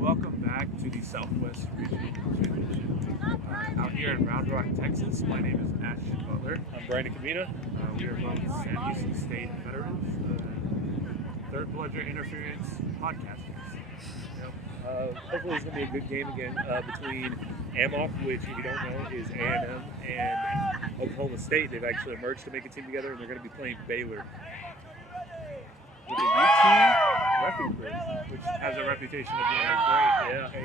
welcome back to the Southwest Regional Championship out here in Round Rock, Texas. My name is Ash Butler. I'm Brandon Camino. We are both UC State veterans, third pleasure interference podcasters. Hopefully it's going to be a good game again between AMOK, which, if you don't know, is A&M, and Oklahoma State. They've actually merged to make a team together, and they're going to be playing Baylor. With the UT referee quiz, which has a reputation of being a great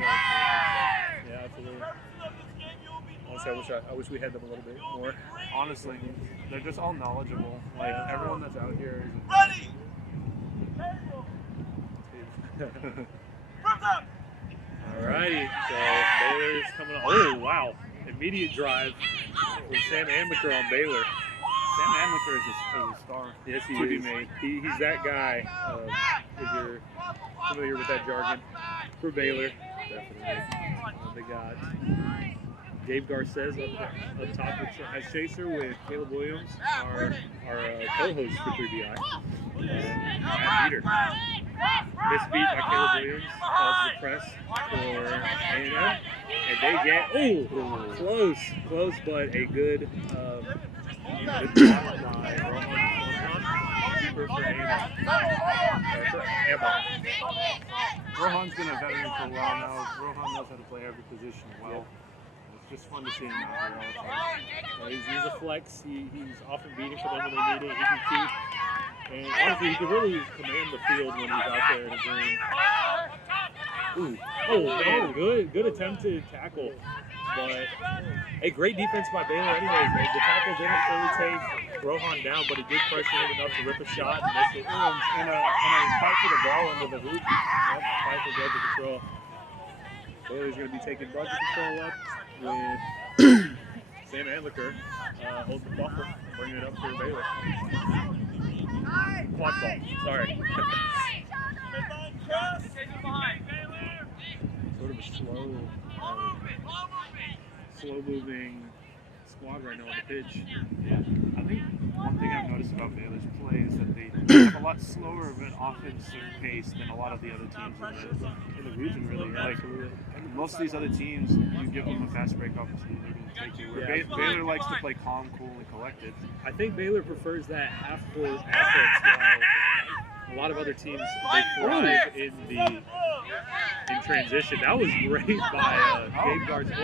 Yeah, absolutely. Honestly, I wish we had them a little bit more. Honestly, they're just all knowledgeable. Like, everyone that's out here is ready. Alrighty, so Baylor's coming on. Oh, wow. Immediate drive from Sam Amaker on Baylor. Sam Amaker is a star. Yes, he is. He's that guy, if you're familiar with that jargon, for Baylor. Definitely. They got Gabe Garces up top as chaser with Caleb Williams, our co-host for 3BI. Matt Peter. Missed beat by Caleb Williams causes the press for A&M. And they get, close, but a good block by keeper for A&M. Rohan's been a veteran for a while now. Rohan knows how to play every position well. It's just fun to see him out here all the time. He's a flex. He's often beating for them when they need it. He can keep. And honestly, he can really command the field when he's out there in a green. Ooh. Oh, man, good attempted tackle. But a great defense by Baylor anyways. The tackle didn't fully take Rohan down, but he did pressure him enough to rip a shot and miss it. And a fight for the ball under the hoop. Fight for budget control. Baylor's going to be taking budget control up with Sam Amaker holding the buffer, bringing it up for Baylor. Quadball, sorry. Sort of a slow moving squad right now on the pitch. Yeah, I think one thing I've noticed about Baylor's play is that they have a lot slower of an offensive pace than a lot of the other teams in the region, really. Like, most of these other teams, you give them a fast break opportunity, they're going to take you. Where Baylor likes to play calm, cool, and collected. I think Baylor prefers that half-court offense, while a lot of other teams, they thrive in transition. That was great by Gabe Garces.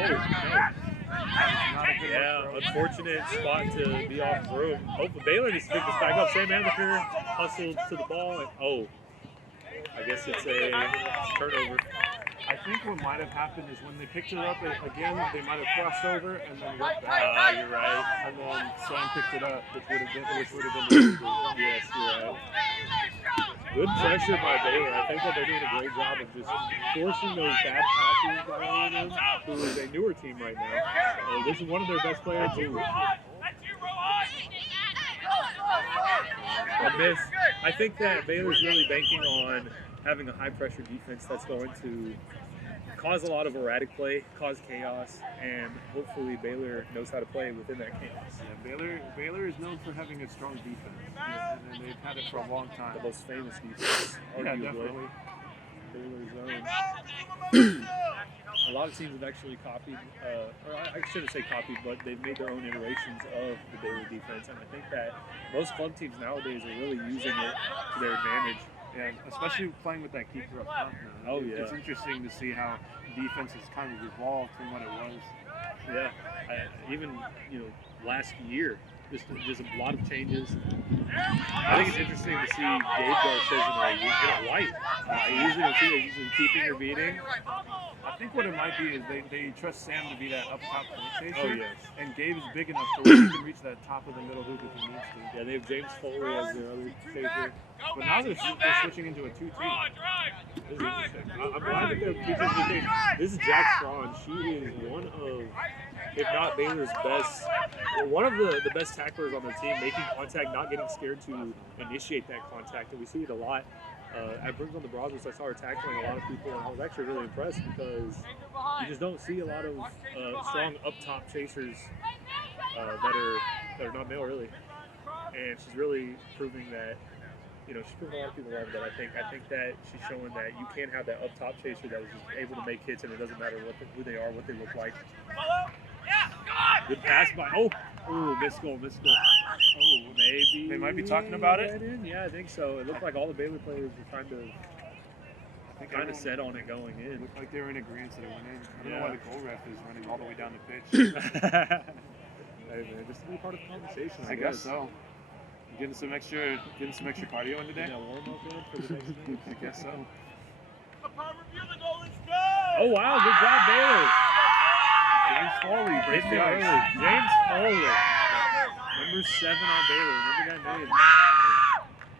Yeah, unfortunate spot to be off room. Hopefully Baylor needs to pick this back up. Sam Amaker hustled to the ball. And, I guess it's a turnover. I think what might have happened is when they picked it up again, they might have crossed over and then went back. You're right. And then Sam picked it up, which would have been Yes, you're right. Good pressure by Baylor. I think that they're doing a great job of just forcing those bad passes by A&M, who is a newer team right now. This is one of their best players too. A miss. I think that Baylor's really banking on having a high-pressure defense that's going to cause a lot of erratic play, cause chaos, and hopefully Baylor knows how to play within that chaos. Yeah, Baylor is known for having a strong defense, and they've had it for a long time. The most famous defense, arguably. Yeah, definitely. Baylor's own. A lot of teams have actually copied, or I shouldn't say copied, but they've made their own iterations of the Baylor defense, and I think that most club teams nowadays are really using it to their advantage. Yeah, especially playing with that keeper up front now. Oh, yeah. It's interesting to see how defense has kind of evolved from what it was. Yeah, even last year, there's a lot of changes. I think it's interesting to see Gabe Garces in a white. Usually don't see it. Usually keeping or beating. I think what it might be is they trust Sam to be that up top point chaser. Oh, yes. And Gabe's big enough to where he can reach that top of the middle hoop if he needs to. Yeah, they have James Foley as their other chaser. But now they're switching into a 2-2. This is interesting. I'm glad that they're keeping the thing. This is Jack Strawn. She is one of, if not Baylor's best, one of the best tacklers on the team, making contact, not getting scared to initiate that contact. And we see it a lot. At Brings on the Brothers, I saw her tackling a lot of people, and I was actually really impressed because you just don't see a lot of strong up-top chasers that are not male, really. And she's really proving that you know, she's proven a lot of people wrong, but I think that she's showing that you can have that up top chaser that is just able to make hits, and it doesn't matter who they are, what they look like. Good pass by. Missed goal. Oh, maybe They might be talking about it. Yeah, I think so. It looked like all the Baylor players were kind of set on it going in. Looked like they were in agreement that it went in. I don't know why the goal ref is running all the way down the pitch. Hey man, just to be part of the conversation. I guess so. Getting some extra cardio in today. Yeah, warm up in for the next game. I guess so. Oh wow, good job Baylor. James Foley breaks the early. ice. James Foley, number 7 on Baylor. Remember that name?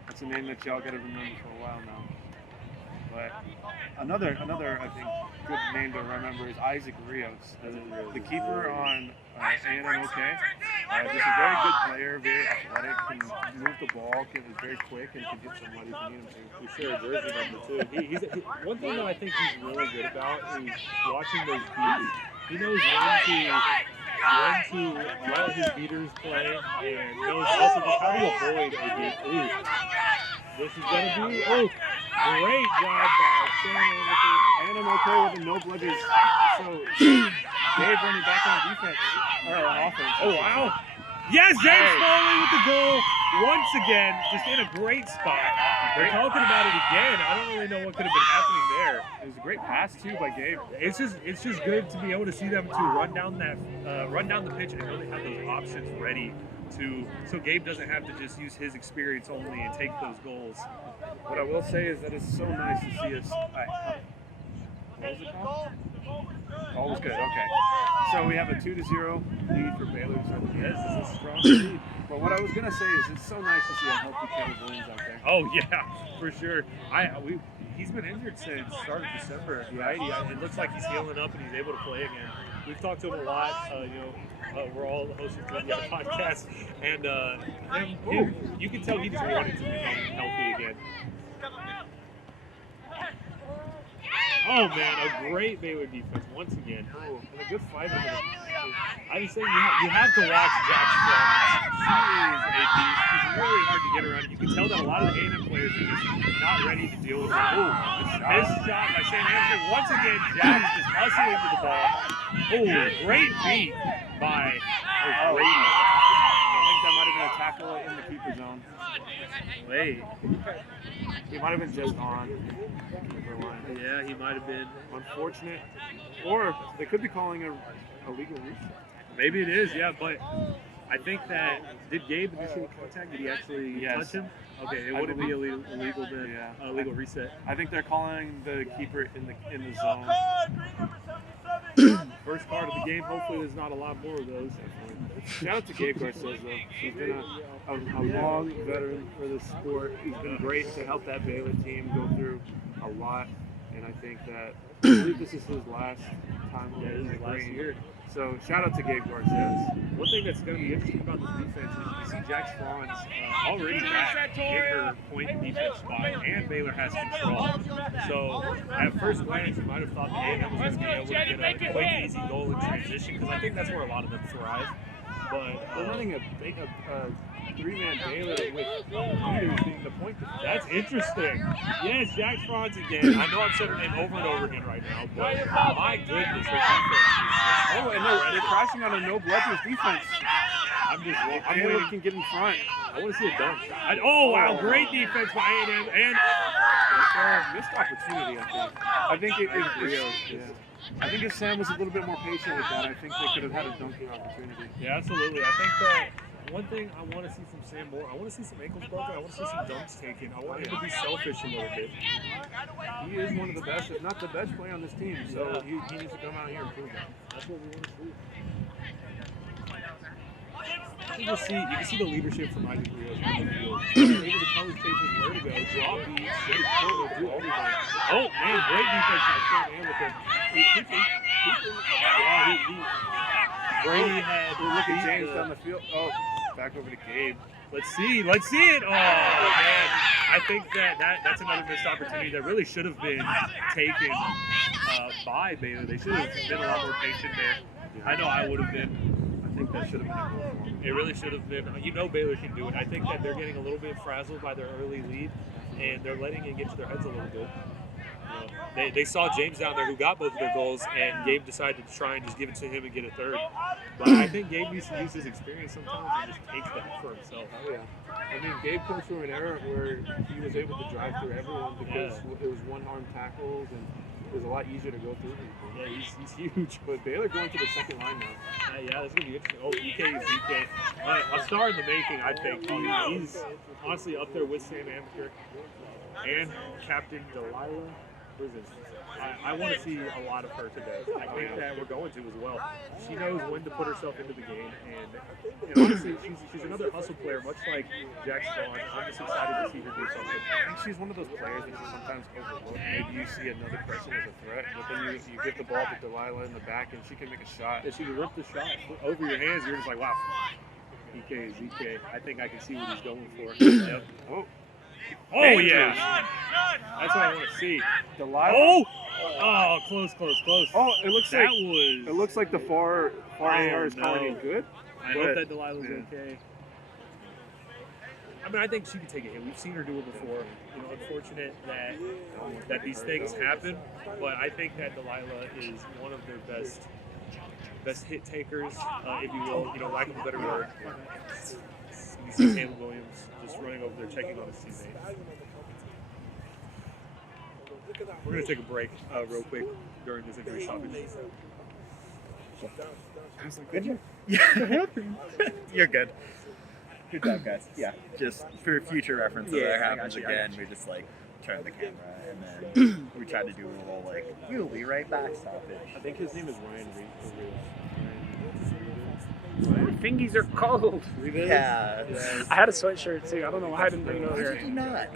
That's a name that y'all got to remember for a while now. But another I think good name to remember is Isaac Rios, the keeper on AMOK. Just a very good player, very athletic, can move the ball, is very quick, and can get somebody if you need him to. For sure, jersey number 2. One thing that I think he's really good about is watching those beats. He knows when to let his beaters play, and knows also just how to avoid a beat. Ooh. This is going to be, great job by Shannon And I'm okay with the no bludgers. So, Dave running back on defense, or on offense. Oh, wow. Yes, James Foley with the goal once again, just in a great spot. They're talking about it again. I don't really know what could have been happening there. It was a great pass too by Gabe. It's just good to be able to see them to run down the pitch and really have those options ready so Gabe doesn't have to just use his experience only and take those goals. What I will say is that it's so nice to see us. What was it called? All was good. Okay. So we have a 2-0 lead for Baylor. So Yes, this is a strong lead. But what I was gonna say is it's so nice to see a healthy Caleb Williams out there. Oh yeah, for sure. He's been injured since start of December, right? It looks like he's healing up and he's able to play again. We've talked to him a lot. We're all hosting the podcast, and you can tell he just wanted to become healthy again. Oh man, a great Baylor defense once again. Oh, and a good fight. I just say you have to watch Jack Strong. She is a beast. She's really hard to get around. You can tell that a lot of the A&M players are just not ready to deal with her. Missed shot by St. Andrew. Once again, Jack's just hustling to the ball. Great beat by Brady. I think that might have been a tackle in the keeper zone. Wait. He might have been just on. Yeah, he might have been. Unfortunate. Or they could be calling a legal reset. Maybe it is, yeah, but I think that, did Gabe initiate contact? Did he actually touch him? Okay, it wouldn't be illegal then. Yeah. Legal reset. I think they're calling the keeper in the zone. First card of the game. Hopefully there's not a lot more of those. Shout out to Gabe Garces, though. He's been a long veteran for this sport. He's been great to help that Baylor team go through a lot. And I think that, I believe this is his last time on the last year. So shout out to Gabe Garces. One thing that's going to be interesting about this defense is you see Jack Franz already back in her point defense spot, and Baylor has control. So at first glance, you might have thought the A&M was going to be able to get a quick, easy goal in transition, because I think that's where a lot of them thrive. But they're running a 3-man Baylor with Peters being the point defense. That's interesting. Yes, Jack Franz again. I know I've said her name over and over again right now, but my goodness, her defense is just and they're crashing on a no bludgers defense. I'm Baylor can get in front. I want to see a dunk. Wow, great defense by A&M, and missed opportunity. I think if Sam was a little bit more patient with that, I think they could have had a dunking opportunity. Yeah, absolutely. I think that one thing I want to see from Sam more, I want to see some ankles broken. I want to see some dunks taken. I want him to be selfish a little bit. He is one of the best, if not the best player on this team. So he needs to come out here and prove that. That's what we want to see. You can see the leadership from Isaac Rios on the field. Able to tell his chasers where to go, draw beats, do everything. Oh man, great defense by Sam Hamilton. Brady had. Look at James down the field. Oh, back over to Gabe. Let's see it. Oh man, I think that's another missed opportunity that really should have been taken by Baylor. They should have been a lot more patient there. I know I would have been. think that should have been a goal for them. It really should have been. You know Baylor can do it. I think that they're getting a little bit frazzled by their early lead, and they're letting it get to their heads a little bit. They saw James down there who got both of their goals, and Gabe decided to try and just give it to him and get a third. But I think Gabe needs to use his experience sometimes and just take that for himself. Oh, yeah. I mean, Gabe comes from an era where he was able to drive through everyone because it was one-arm tackles, and it was a lot easier to go through people. Yeah, he's huge. But Baylor going to the second line now. Yeah, that's going to be interesting. Oh, EK is EK. A star in the making, I think. He's honestly up there with Sam Amaker and Captain Delilah. I want to see a lot of her today. I think that we're going to as well. She knows when to put herself into the game, and honestly, she's another hustle player, much like Jack Spawn. I'm just excited to see her do something. I think she's one of those players that you sometimes overlook. Maybe you see another person as a threat, but then you give the ball to Delilah in the back, and she can make a shot. If she can rip the shot over your hands, you're just like, wow. EK is EK. I think I can see what he's going for. Yep. Oh yeah! That's what I want to see. Delilah. Oh, close. Oh, it looks that like was. it looks like the far AR is calling it good. I hope that Delilah's okay. I mean, I think she can take a hit. We've seen her do it before. You know, unfortunate that these things happen, but I think that Delilah is one of their best hit takers, if you will. You know, lack of a better word. You see Caleb Williams just running over there, checking on his teammates. We're going to take a break real quick during this injury stoppage. Yeah. You're good. Good job, guys. Yeah, just for future reference, if that happens again, we just like turn the camera and then we try to do a little like, we'll be right back stoppage. I think his name is Ryan Reed. My fingies are cold. Yeah. I had a sweatshirt too. I don't know why I didn't bring it over Why did here. you not?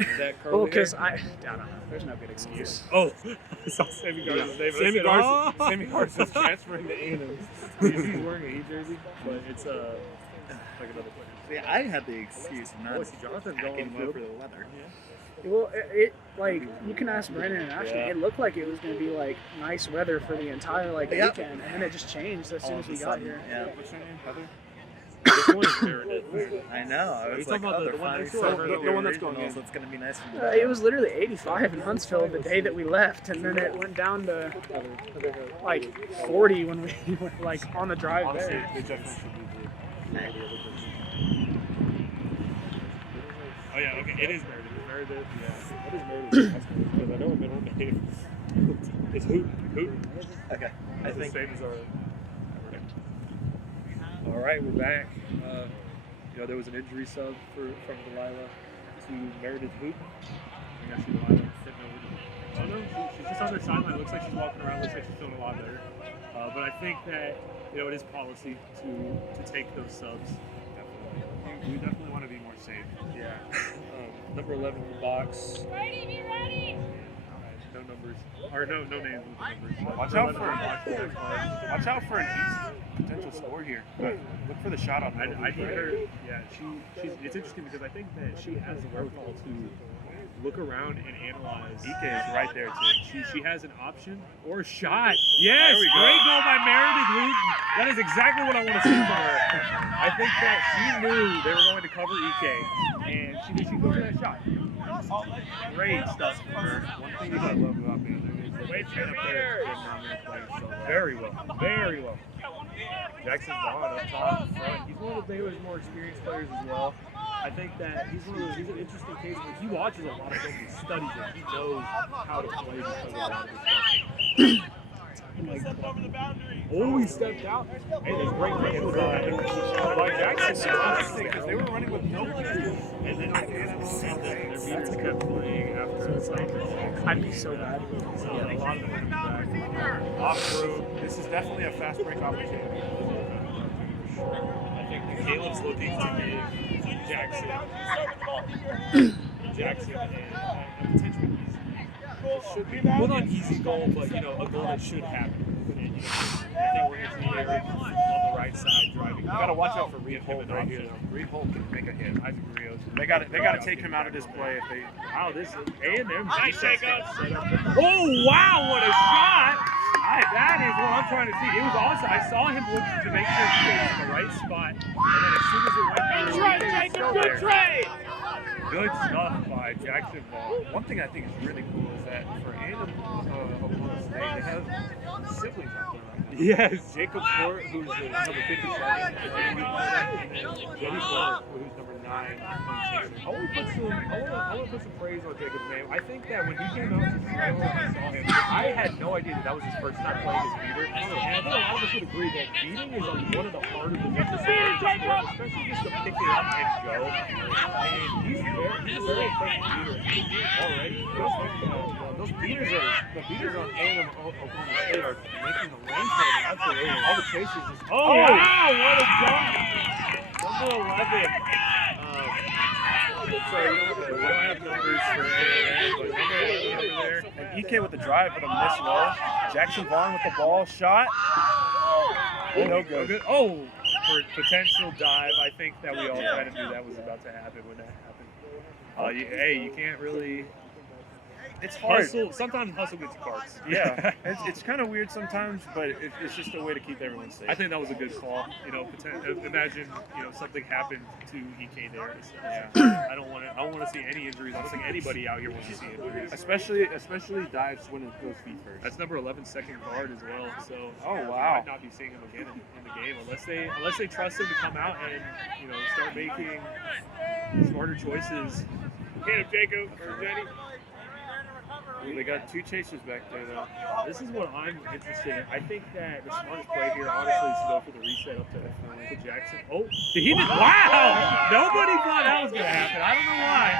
Well, because I don't know. There's no good excuse. Oh, I saw Sammy Garson's name. Sammy Garson's transferring to A&M. He's wearing a Heat jersey, but it's like another player. Yeah, I had the excuse of not Jonathan packing going him up for the leather. Well, it like you can ask Brandon and Ashley. It looked like it was going to be like nice weather for the entire weekend, and then it just changed as soon as we got here. Yeah. What's her name? Heather? This one is Meredith. I know. I was He's like, talking about they're the one finally next door. celebrating The one their that's going regionals. in. It's going to be nice for them. It was literally 85 in Huntsville the day that we left, and then it went down to like 40 when we were like on the drive Honestly, there. they definitely should be Oh yeah, okay, it is Meredith. Meredith, yeah. What is Meredith's? Because I know her middle name. It's Hooten. Okay. I It's the think. same as our name. All right, we're back. There was an injury sub from Delilah to Meredith Hooten. I think actually Delilah sitting over. Oh no, she's just on the sideline. Looks like she's walking around. Looks like she's feeling a lot better. But I think that it is policy to take those subs. You definitely want to be more safe. Yeah. Number 11 in the box. Ready, be ready. No numbers. Or no names with the numbers. Watch out for an easy potential score here. But look for the shot on that. I need her. Yeah, she's. It's interesting because I think that she has the wherewithal to look around and analyze. EK is right there too. She has an option or a shot. Yes, There we go. great goal by Meredith Hooten. That is exactly what I want to see from her. I think that she knew they were going to cover EK, and she knew she'd go for that shot. Great stuff from her. One thing you gotta love about Baylor is the way they up there and down there playing so well. Very well. Jackson Vaughn up top in front. He's one of Baylor's more experienced players as well. I think that he's an interesting case where he watches a lot of things, he studies it, he knows how to play because of a lot of this stuff. Oh, he stepped out. Hey, there's great things by Jackson. Because they were running with no players. And then Their beaters kept playing after it's like, I'd be so bad. a lot of them back. off road. This is definitely a fast break opportunity. I think Caleb's looking to give Jackson and a potential easy. Well, not easy goal, but a goal that should happen. And, I think we're going to be here on the right side driving. You gotta watch out for Reed Holt right here. Reed Holt can make a hit. Isaac Rios. They gotta take him out of this play if they. Wow, this is A&M defense got set up. Oh, wow, what a shot! That is what I'm I'm trying to see. It was awesome. I saw him look to make sure he was in the right spot, and then as soon as it went through, he was still there. Good stuff by Jackson Ball. One thing I think is really cool is that for A&M Oklahoma State, they have siblings out there. Yes. Jacob Fort, who's number 57, and then Jenny Fort, who's number 9. I want to put some praise on Jacob's name. I think that when he came out to Chicago and I saw him, I had no idea that was his first time playing as beater. And I think a lot of us would agree that beating is one of the harder positions to play, especially just to pick it up and go. And he's a very effective beater already. Those beaters the beaters on A&M Oklahoma State are making the lane for them. Absolutely. All the chases is. Oh, wow, what a dunk! Number 11. So we don't have numbers for A&M, but number 11 over there. And EK with the drive, but a miss low. Jackson Vaughn with the ball shot. No good. Oh, for potential dive. I think that we all kind of knew that was about to happen when that happened. You can't really. It's hard. Hustle, sometimes hustle gets you parts. Yeah, it's kind of weird sometimes, but it's just a way to keep everyone safe. I think that was a good call. Imagine something happened to EK there. Yeah. I don't want to see any injuries. I don't think anybody out here wants to see injuries. Especially dives when it goes feet first. That's number 11, second guard as well. So wow, we might not be seeing him again in the game unless they trust him to come out and start making smarter choices. Hit him, Jacob or Jenny. They got 2 chasers back there, though. This is what I'm interested in. I think that the smartest play here, honestly, is to go for the reset up to Jackson. Oh, did he just? Wow! Nobody thought that was going to happen. I don't know why.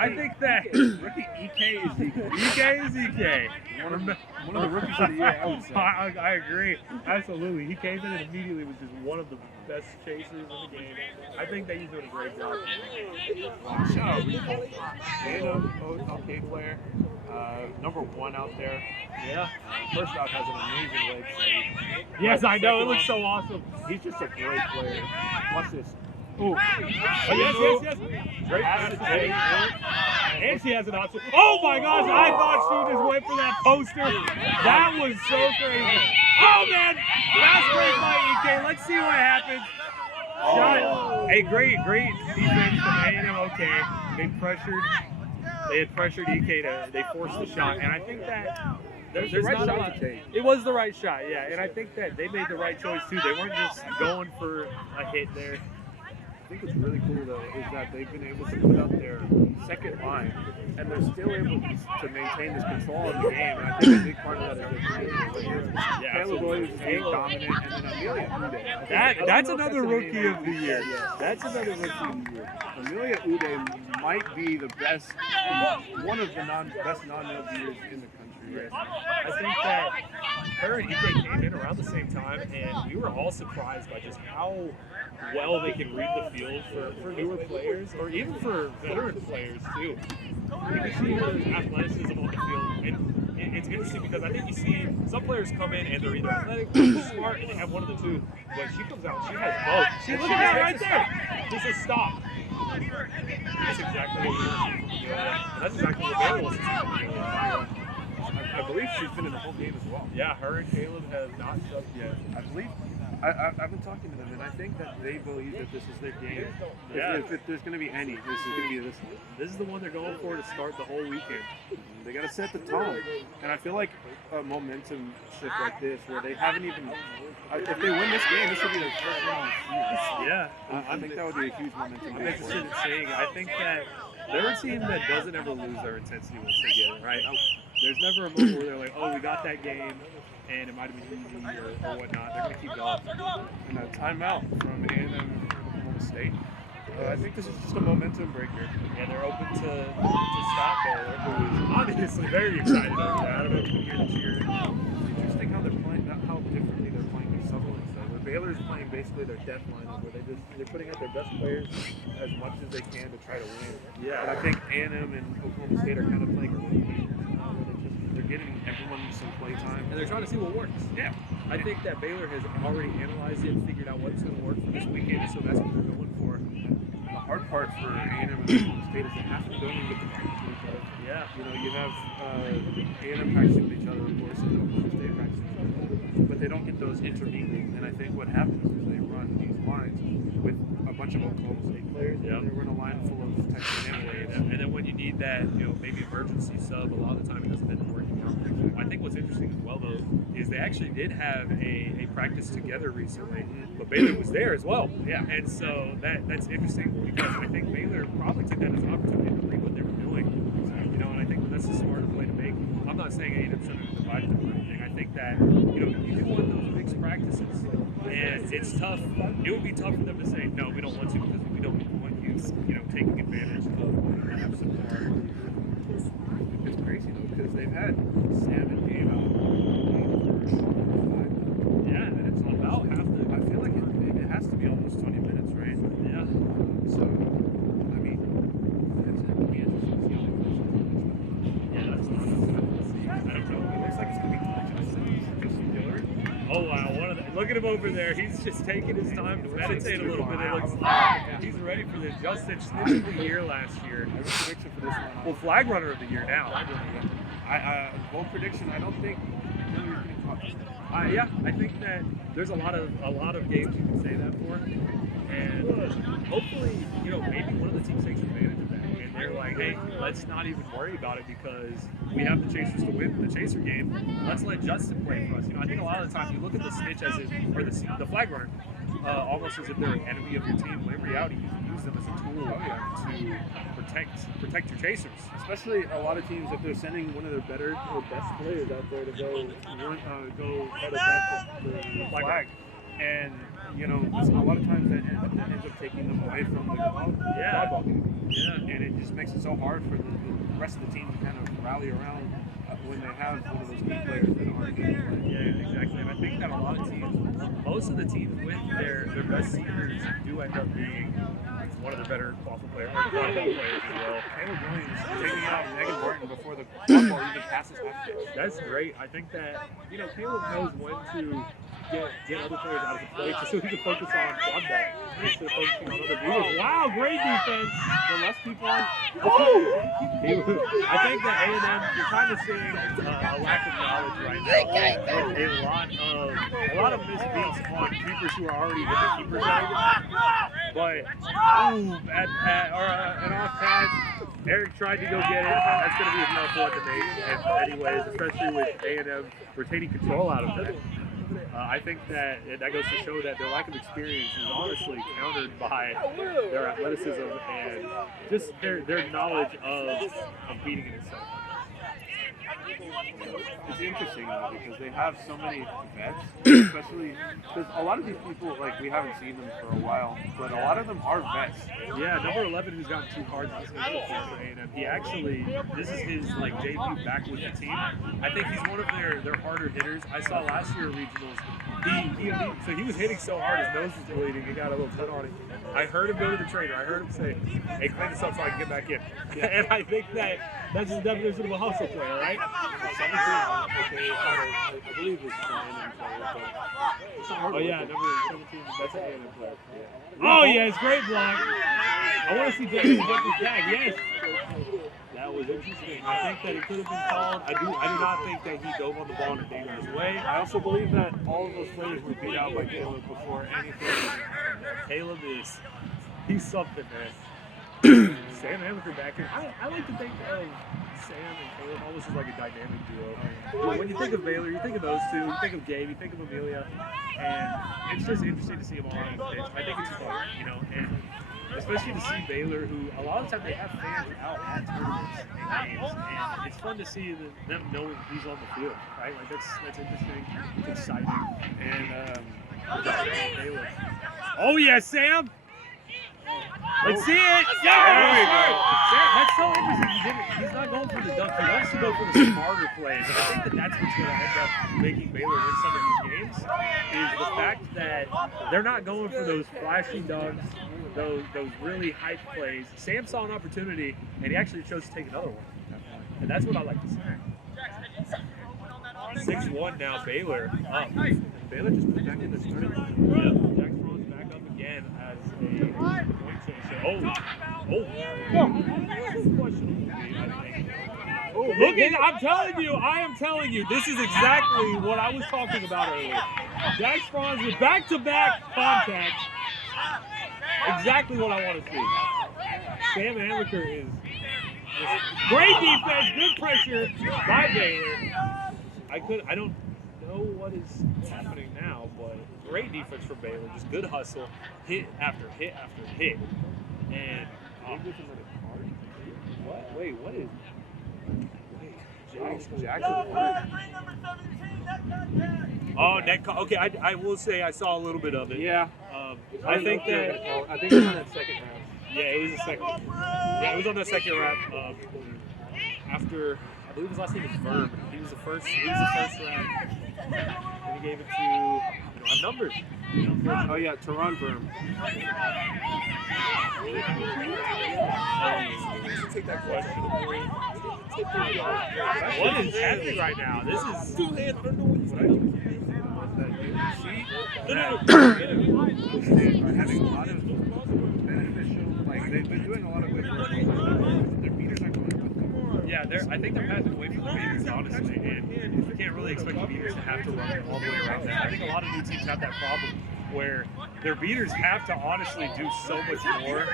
I think that rookie EK is EK. EK is EK. One of the rookies of the year, I would say. I agree. Absolutely. He came in and immediately was just one of the best chasers in the game. I think that he's doing a great job. OK player. Number 1 out there. Yeah. First off, has an amazing leg save. Yes, I know. It looks so awesome. He's just a great player. Watch this. Ooh. Yes. Great pass to Jay. And she has an option. Oh my gosh, I thought she just went for that poster. That was so crazy. Oh man, that's great by EK. Let's see what happens. Shot. A great defense from A&M. Okay. They had pressured EK they forced the shot, and I think that there's right not a shot lot. to take. It was the right shot, yeah, and I think that they made the right choice too. They weren't just going for a hit there. I think what's really cool though is that they've been able to put up their second line, and they're still able to maintain this control of the game. And I think a big part of that is Caleb Williams is being dominant, and then Amelia Uday. That's another rookie of the year. That's another rookie of the year. Amelia Uday might be the best, one of the best non-LBers in the country. I think that her and EK came in around the same time, and we were all surprised by just how well they can read the field for newer players, or even for veteran players too. You can see her athleticism on the field, and it's interesting because I think you see some players come in and they're either athletic or smart, and they have one of the two. But she comes out, she has both. Look at that right there. Just a stop. That's exactly what we want to see from Amelia. That's exactly what Baylor wants to see from Amelia. I believe she's been in the whole game as well. Yeah, her and Caleb have not shoved yet. I believe. I've been talking to them, and I think that they believe that this is their game. Yeah. If there's going to be any, this is going to be this one. This is the one they're going for to start the whole weekend. They got to set the tone. And I feel like a momentum shift like this, where they haven't even, if they win this game, this would be their first win of the season. Yeah. I think that would be a huge momentum. I'm interested in seeing. I think that they're a team that doesn't ever lose their intensity once they get it, right? There's never a moment where they're like, oh, we got that game, and it might have been easy or whatnot. They're going to keep going. And a timeout from A&M Oklahoma State. I think this is just a momentum breaker. Yeah, they're open to stop Baylor, who is obviously very excited over that. I don't know if you can hear the cheer. It's interesting how they're playing, not how differently they're playing their sub-lines though. Where Baylor's playing basically their death lineup, where they're putting out their best players as much as they can to try to win. Yeah. And I think A&M and Oklahoma State are kind of playing a rotation. They're getting everyone some play time. And they're trying to see what works. Yeah. I think that Baylor has already analyzed it and figured out what's going to work for this weekend, so that's what they're going for. The hard part for A&M and Oklahoma State is they have to go and get the practice with each other. Yeah. You know, you have A&M practicing with each other, of course, and Oklahoma State practicing with each other. But they don't get the was intermingling. And I think what happens is they run these lines with a bunch of Oklahoma State players. Yep. They run a line full of Texas A&M players. And then when you need that, maybe emergency sub, a lot of the time it doesn't end up working out. I think what's interesting as well, though, is they actually did have a practice together recently, but Baylor was there as well. Yeah. And so that's interesting because I think Baylor probably took that as an opportunity to read what they were doing. And I think that's a smarter play to make. I'm not saying A&M shouldn't divide them or anything. I think that, you do want those mixed practices, and it's tough. It would be tough for them to say, no, we don't want to because we don't want you, taking advantage of perhaps some more. It's crazy though because they've had Sam and Gabe out. Yeah, and it's about half the. I feel like it has to be almost 20 minutes, right? Yeah. So, I mean, it'll be interesting to see how they finish. Yeah, that's what I don't know. It looks like it's going to be Oh wow, look at him over there. He's just taking his time to meditate a little bit. It looks like he's ready for this. Justin Snitch of the year last year. I have a prediction for this one. Well, flag runner of the year now. Bold prediction. I don't think Baylor's going to caught this. Yeah, I think that there's a lot of games you can say that for, and hopefully, maybe one of the teams takes advantage of that, and they're like, hey, let's not even worry about it because we have the Chasers to win the Chaser game. Let's let Justin play for us. I think a lot of the time you look at the snitch as the flag runner, almost as if they're an enemy of your team. When in reality, you can use them as a tool to protect your Chasers. Especially a lot of teams, if they're sending one of their better or best players out there to go head up the flag. And, a lot of times that ends up taking them away from the quadball game. Yeah. And it just makes it so hard for the rest of the team to kind of rally around when they have one of those key players that aren't good. Yeah, exactly. And I think that a lot of teams, most of the teams with their best seniors do end up being one of the better quadball players as well. Caleb Williams taking out Megan Martin before the quadball even passes half pitch. That's great. I think that, Caleb knows when to get other players out of the play so he can focus on quadball instead of focusing on other movers. Wow, great defense. The less people on. I think that A&M, you're kind of seeing a lack of knowledge right now with a lot of missed beats on keepers who are already in the keeper zone. But, an off pass. Eric tried to go get it. That's going to be a tough one to make, anyways, especially with A&M retaining control out of that. I think that goes to show that their lack of experience is honestly countered by their athleticism and just their knowledge of beating it itself. It's interesting though because they have so many vets, especially because a lot of these people, we haven't seen them for a while, but a lot of them are vets. Yeah, number 11 who's gotten 2 cards in this game so far for A&M. He actually, this is his debut back with the team. I think he's one of their harder hitters. I saw last year at regionals, he was hitting so hard his nose was bleeding. He got a little cut on it. I heard him go to the trainer. I heard him say, "Hey, clean this up so I can get back in." Yeah. And I think that's the definition of a hustle player, right? I believe it's Oh yeah, number 17. That's an A&M player. Yeah. Oh yes, great block. I want to see Jason get this back. Yes. That was interesting. I think that it could have been called. I do not think that he dove on the ball in a dangerous way. I also believe that all of those players were beat out by Caleb before anything. Caleb he's something, man. Sam Amaker back here. I like to think of Sam and Caleb almost as like a dynamic duo. When you think of Baylor, you think of those two. You think of Gabe, you think of Amelia, and it's just interesting to see them all on the pitch. I think it's fun, and especially to see Baylor, who a lot of the time they have fans out at tournaments and games, and it's fun to see them knowing he's on the field, right? That's interesting, it's exciting, and Baylor. Oh yeah, Sam. Let's see it! Yeah! There we go. That's so interesting. He's not going for the dunk. He wants to go for the smarter plays. And I think that's what's going to end up making Baylor win some of these games is the fact that they're not going for those flashy dunks, those really hype plays. Sam saw an opportunity, and he actually chose to take another one. And that's what I like to see. 6-1 now, Baylor up. Baylor just put back in the tournament. Yeah, Jackson Rose back up again as a point chaser. Oh. Questionable, I think. Look at, I am telling you, this is exactly what I was talking about earlier. Jack Franz with back-to-back contacts. Exactly what I want to see. Sam Amaker is just great defense, good pressure by Baylor. I don't know what is happening now, but great defense for Baylor. Just good hustle, hit after hit after hit. And what? Wait, what is? Jackson. Oh, okay. I will say I saw a little bit of it. Yeah. I think I think it was on that second half. Yeah, it was the second. Yeah, it was on that second rap. After I believe his last name is Verb. He was the first rap. And he gave it to our numbers. Oh yeah, Teron Verm. Take that question. What is happening right now? This is two-hand. Having a lot of beneficial, like they've been doing a lot of good work. Their beaters aren't going with them. Yeah, I think they're passing away from the beaters, honestly, and you can't really expect the beaters to have to run all the way around that. I think a lot of new teams have that problem where their beaters have to honestly do so much more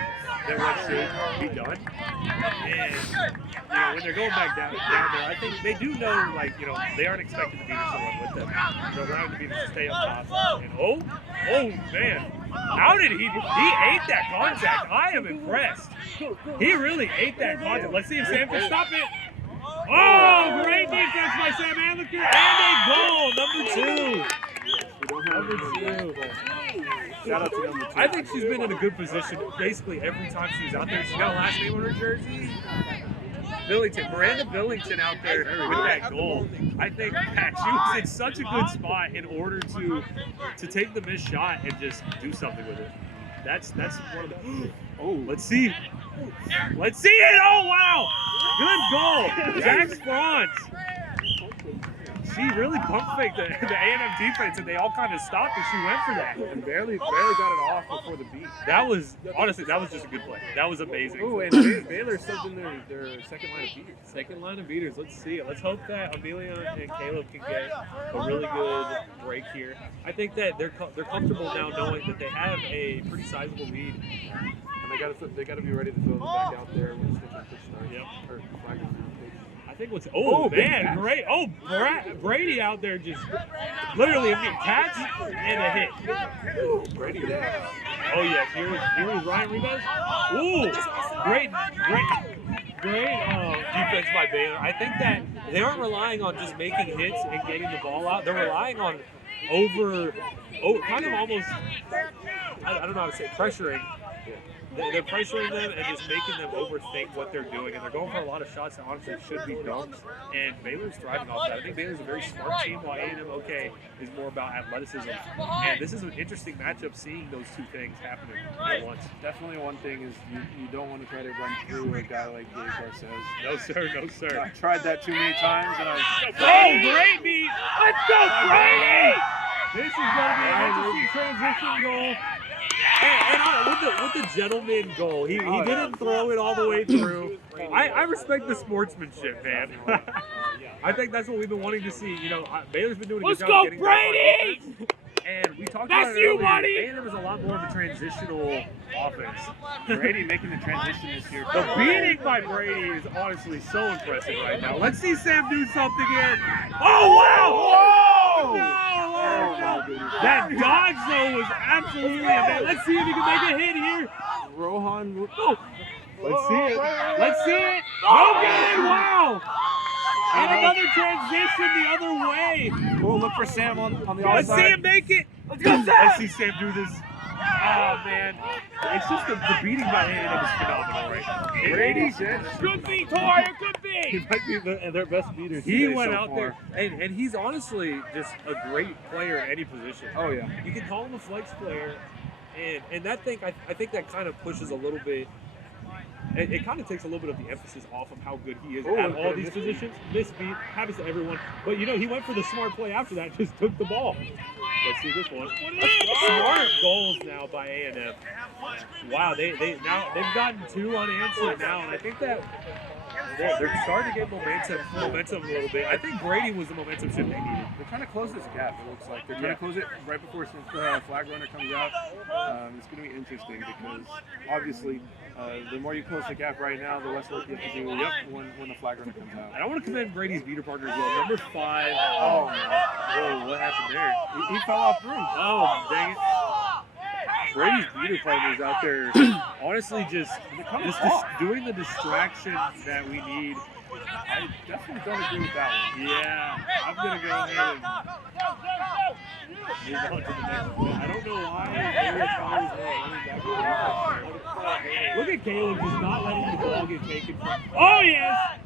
than what should be done. And when they're going back down there, I think they do know, they aren't expecting the beaters to run with them. They're allowing the beaters to stay up top. And oh man, how did he ate that contact? I am impressed. He really ate that contact. Let's see if Sam can stop it. Oh, great defense by Sam Amaker, and a goal, number 2. Shout out to number 2. I think she's been in a good position basically every time she's out there. She's got a last name on her jersey. Miranda Billington out there with that goal. I think that she was in such a good spot in order to take the missed shot and just do something with it. That's one of the. Oh, let's see. Let's see it. Oh wow, good goal, Jax Franz. She really pump faked the A&M defense, and they all kind of stopped, and she went for that. And barely got it off before the beat. That was just a good play. That was amazing. Oh, and Baylor subbed in their second line of beaters. Second line of beaters. Let's see it. Let's hope that Amelia and Caleb can get a really good break here. I think that they're comfortable now knowing that they have a pretty sizable lead. And they got to be ready to throw them back out there when the pitch starts. Yep. Or flag on I think man, great. Oh, Brady out there just literally catch and a hit. Brady there. Oh yeah, here was Ryan Ribas. Ooh, great defense by Baylor. I think that they aren't relying on just making hits and getting the ball out. They're relying on kind of almost, I don't know how to say, pressuring. They're pressuring them and just making them overthink what they're doing, and they're going for a lot of shots that honestly should be dunks, and Baylor's thriving off that. I think Baylor's a very smart team, while AMOK is more about athleticism, and this is an interesting matchup, seeing those two things happening at once. Definitely one thing is you don't want to try to run through a guy like Gabe Garces. No sir, no sir. I tried that too many times, and I was great beat! Let's go, Brady! This is going to be an interesting transition goal. And with the gentleman goal, he didn't throw it all the way through. I respect the sportsmanship, man. I think that's what we've been wanting to see. Baylor's been doing a good job getting Brady! And we talked about it earlier. A&M is a lot more of a transitional offense. Brady making the transition this year. The beating by Brady is honestly so impressive right now. Let's see Sam do something here. Oh, wow! Whoa! That dodge, though, was absolutely amazing. Let's see if he can make a hit here. Rohan. Oh. Let's see it. Let's see it. Okay, wow! And another transition the other way. Oh, look for Sam on the outside. Let's see him make it. Let's go, Sam. Let's see Sam do this. Oh, man. It's just the beating by A&M is phenomenal, right? Brady said, "Good beat, Tor. Good beat." He might be their best beater. He went out there, and he's honestly just a great player in any position. Oh, yeah. You can call him a flex player, and that thing, I think that kind of pushes a little bit. It kind of takes a little bit of the emphasis off of how good he is at all these positions. Misbeat happens to everyone, but he went for the smart play after that. Just took the ball. Let's see this one. Smart goals now by A&M. Wow, they've gotten 2 unanswered now, and I think that They're starting to get momentum a little bit. I think Brady was the momentum shift they needed. They're trying to close this gap, it looks like. They're trying to close it right before flag runner comes out. It's going to be interesting because obviously the more you close the gap right now, the less work you have to do when the flag runner comes out. And I want to commend Brady's beater partner as well. Number 5. Oh, what happened there? He fell off through. Oh, dang it. Brady's beater partners out there, honestly, just doing the distraction that we need. I definitely don't agree with that one. Yeah, I'm going to go ahead and move on to the next one. I don't know why. Look at Caleb just not letting the ball get taken from. Oh, yes!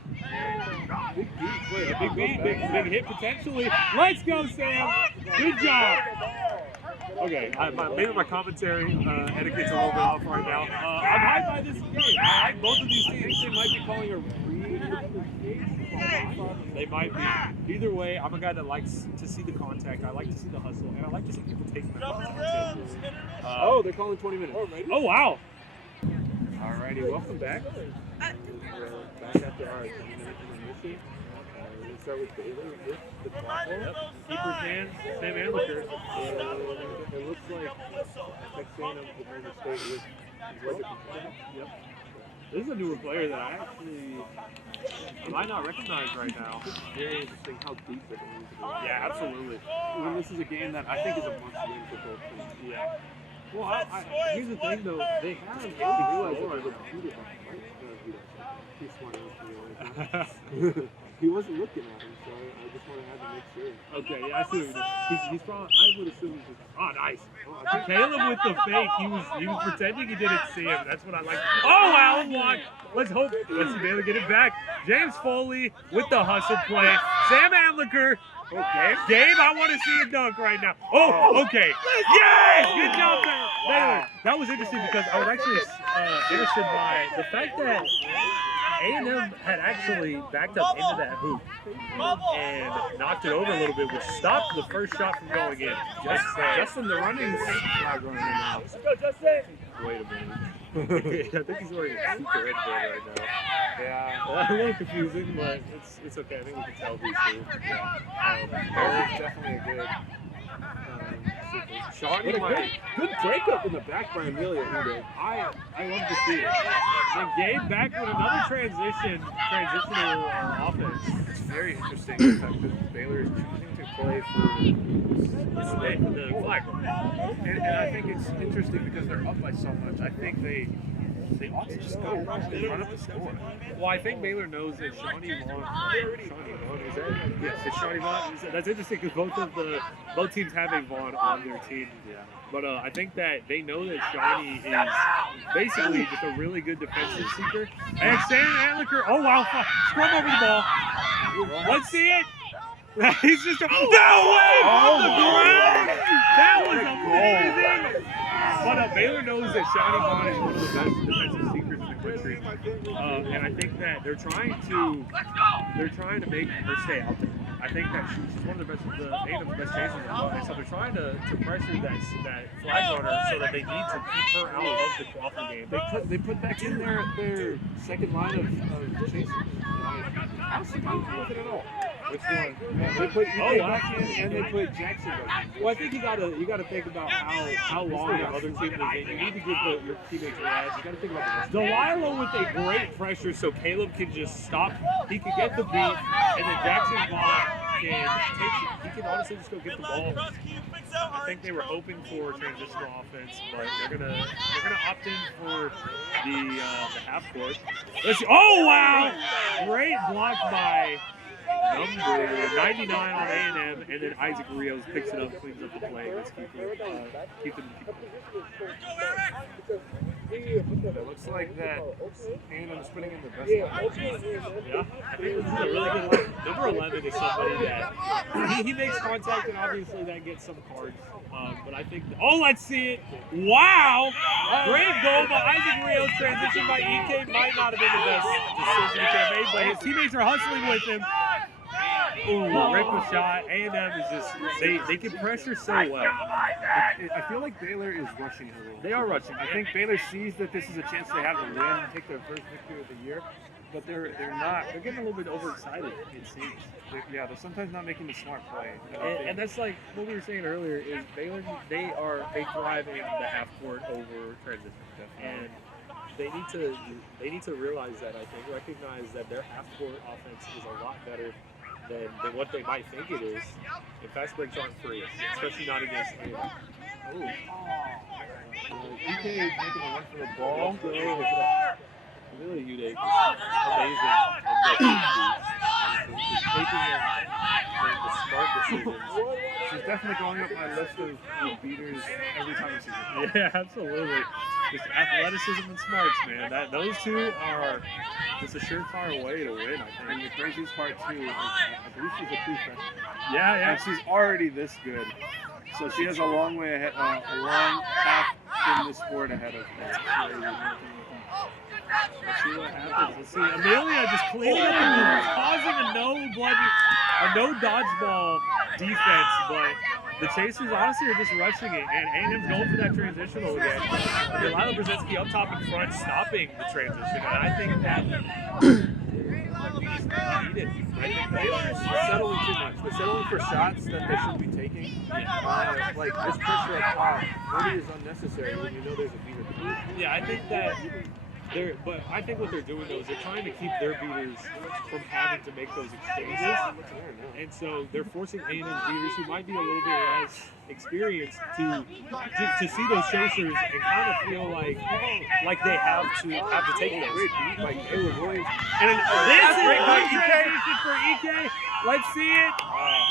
Big hit potentially. Let's go, Sam. Good job. Okay, maybe my commentary etiquette's a little bit off right now. I'm hyped by this game. I like both of these teams. They might be calling a They might be. Either way, I'm a guy that likes to see the contact. I like to see the hustle, and I like to see people taking the contact. They're calling 20 minutes. Oh, wow. Alrighty, welcome back. Back after our 20-minute intermission. We'll start with Baylor with the Quadball. Keeper's hands, Sam Amaker. It looks like Texas A&M Oklahoma State with Yep. This is a newer player that I might not recognize right now. Very interesting how deep they're going to be. Yeah, absolutely. When this is a game that I think is a must-win for both teams. Yeah. Well, here's the thing, though. They have He's smart enough to realize he wasn't looking at him, so I just want to have to make sure. Okay, yeah, I see what you mean. He's probably, I would assume he's just, oh, nice. Caleb with the fake, he was pretending he didn't see him. That's what I like. Oh, wow, block. Let's hope, let's see Baylor get it back. James Foley with the hustle play. Sam Amliker. Okay. Gabe, I want to see a dunk right now. Oh, okay. Yes! Good job, Baylor. That was interesting because I was actually interested by the fact that A&M had actually backed up into that hoop and knocked it over a little bit, which stopped the first shot from going in. Justin, the running flag running now. Let's go, Justin! Wait a minute. I think he's wearing a super red band right now. Yeah. A little confusing, but it's okay. I think we can tell who's who. Baylor's definitely a good. Shawnee, good breakup in the back by Amelia Udo. I love to see it. And Gabe back with another transitional offense. It's very interesting the fact that Baylor is choosing to play for the flag. And I think it's interesting because they're up by so much. I think they ought to just go and run up the score. Well, I think Baylor knows that Shawnee Vaughn, is that? Yes, it's Shawnee Vaughn. That's interesting because both teams have a Vaughn on their team. Yeah. But I think that they know that Shawnee is basically just a really good defensive seeker. And Sam Amliker, oh wow, scrum over the ball. Let's see it. He's just no way off the ground. That was amazing. But Baylor knows that Shawnee Vaughn is one of the best defensive secrets in the country, and I think that they're trying to make her stay out there. I think that she's one of the best, A&M's best chasers, and so they're trying to pressure that flag runner so that they need to keep her out of the Crawford game. They put back in their second line of chasers. I was surprised with it at all. Which one? They put UK back in and they put Jackson back in. Well, I think you gotta think about how long the other team is in. You need to give your teammates a rest. You gotta think about this. Delilah with a great pressure, so Caleb can just stop. He can get the beat, and then Jackson Vaughn he can honestly just go get the ball. I think they were hoping for transitional offense, but they're gonna opt in for the half court. Let's see. Oh wow! Great block by number 99 on A&M, and then Isaac Rios picks it up, cleans up the play. Let's keep them. It looks like that A&M's putting in the best line. Yeah, I think this is a really good line. Number 11 is somebody that he makes contact, and obviously that gets some cards. But I think, let's see it. Wow! Great goal by Isaac Rios. Transition by EK might not have been the best decision he could have made, but his teammates are hustling with him. Ooh, rip a shot. A&M is just, they can pressure so well. I feel like Baylor is rushing her. They are rushing. I think Baylor sees that this is a chance they have to win and take their first victory of the year. but they're not. They're getting a little bit overexcited, it seems. They're sometimes not making the smart play. And that's like what we were saying earlier is Baylor, they thrive in the half court over transition. And they need to realize that, I think, recognize that their half court offense is a lot better than what they might think it is. And fast breaks aren't free, especially not against AMOK. Ooh. DK making a run for the ball. Really, Uday, amazing. He's taking the smart decisions. She's definitely going up my list of beaters every time I see her. Yeah, absolutely. Just athleticism and smarts, man. Those two are just a surefire way to win, I think. And the craziest part too is I believe she's a true freshman. Yeah. And she's already this good. So she has a long way ahead, a long path in this sport ahead of her. Let's see what happens. Let's see. Amelia just cleaning up the moves, causing a no dodgeball defense, but the Chasers honestly are just rushing it, and A&M's going for that transitional again. Delilah Brzezinski up top in front, stopping the transition, and I think that we just need it. I think Baylor's settling too much. They're settling for shots that they shouldn't be taking. Like this pressure up top really is unnecessary when you know there's a beater. Yeah, I think that. But I think what they're doing though is they're trying to keep their beaters from having to make those exchanges, and so they're forcing A&M's beaters who might be a little bit less experienced to see those chasers and kind of feel like they have to take those. Like Caleb Williams. And this is great transition for EK. Let's see it.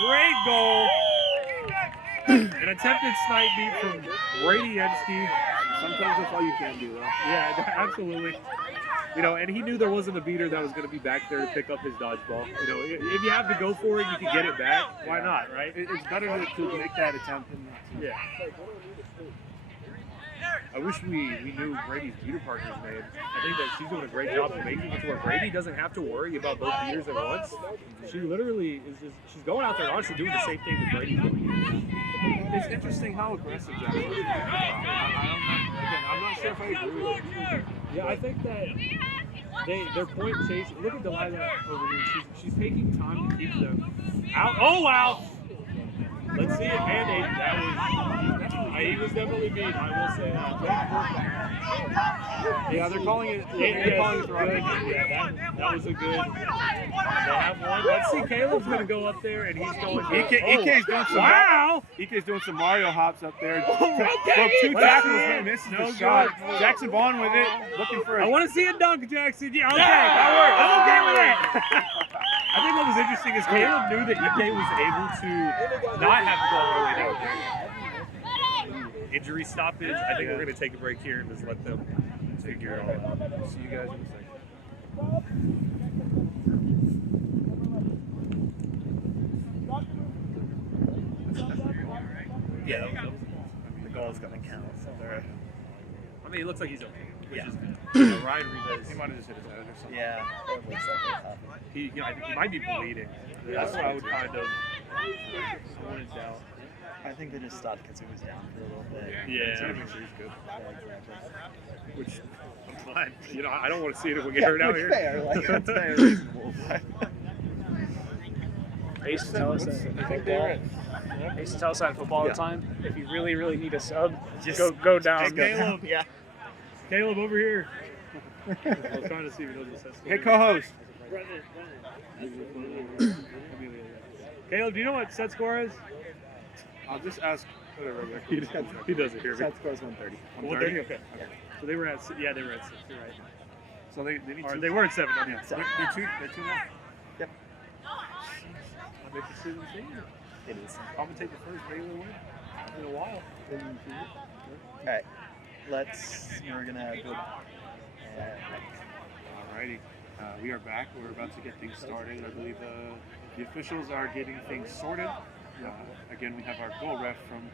Great goal. An attempted snipe beat from Brady Ensky. Sometimes that's all you can do, though. Yeah, absolutely. And he knew there wasn't a beater that was going to be back there to pick up his dodgeball. If you have to go for it, you can get it back. Why not, right? It's better to make that attempt than not to. Yeah. I wish we knew Brady's beater partner's name. I think that she's doing a great job of making it to where Brady doesn't have to worry about both beaters at once. She literally she's going out there and honestly doing the same thing that Brady's doing. It's interesting how aggressive Jackson is. I'm not sure if I agree with it. Yeah, I think that their point chase. Look at Delilah over here. She's taking time to keep them out. Oh wow! Let's see it, man. He was definitely beat. I will say that. Yeah, they're calling it. They're calling it throwing. Yeah, that was a good. They have one. Let's see. Caleb's gonna go up there, and he's going. EK's doing some. Wow! EK's doing some Mario hops up there. Okay. Broke 2 tackles, but misses the shot. Jackson Vaughn with it, looking for. I want to see a dunk, Jackson. Yeah, okay, that works. I'm okay with that. I think what was interesting is Caleb knew that EK was able to not have to go all the way down there. Injury stoppage. I think we're going to take a break here and just let them figure it all out. See you guys in a second. Yeah, the goal's gonna count. So I mean, it looks like he's okay. Yeah. Ryan Rivas. He might have just hit his head or something. yeah, it looks like what's happening. I think he might be bleeding. That's what I would kind of. Someone in doubt. I think they just stopped because he was down for a little bit. Yeah. Trying to make sure he's good. Which I'm fine. I don't want to see it if we get hurt out here. Fair, like that's fair, reasonable. I used to tell us that in football. I used to tell us that in football all the time. If you really, really need a sub, Just go down. Just go down. Yeah. Caleb over here. I was trying to see if he knows the system. Hey, co-host. Caleb, do you know what set score is? I'll just ask whatever. He does it here. Set score's 130. 130? Okay. So they were at 6. Yeah, they were at 6. You're right. So they need Or two. they were at 7. Yeah. They're two now. Yep. I make the decision. It is. Probably take the first Baylor win in a while. All right. We're gonna go. Alrighty. We are back. We're about to get things started. I believe the officials are getting things sorted. Again, we have our goal ref from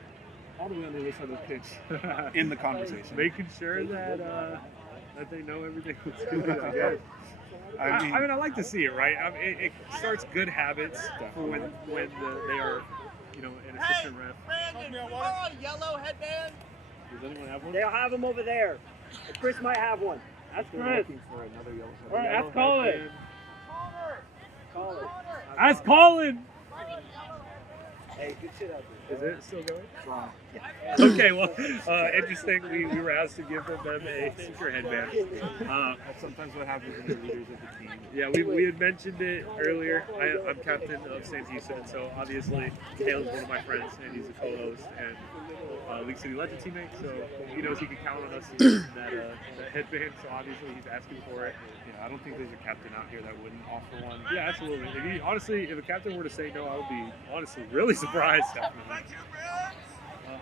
all the way on the other side of the pitch in the conversation. Making sure that that they know everything was good, I guess. I mean, I like to see it, right? I mean, it starts good habits for when they are, an assistant ref. Yellow headband. Does anyone have one? They'll have them over there. Chris might have one. Ask They're Chris. looking for another yellow. All right, yellow ask Colin. headband. Ask Colin. Hey, good shit out there. Is it still going? It's wrong. Okay, well, interesting. We were asked to give them a secret headband. That's sometimes what happens in the leaders of the team. Yeah, we had mentioned it earlier. I'm captain of St. Houston, so obviously Caleb's one of my friends, and he's a co-host and League City Legend teammate, so he knows he can count on us to use that headband, so obviously he's asking for it. Yeah, I don't think there's a captain out here that wouldn't offer one. Yeah, absolutely. If a captain were to say no, I would be honestly really surprised.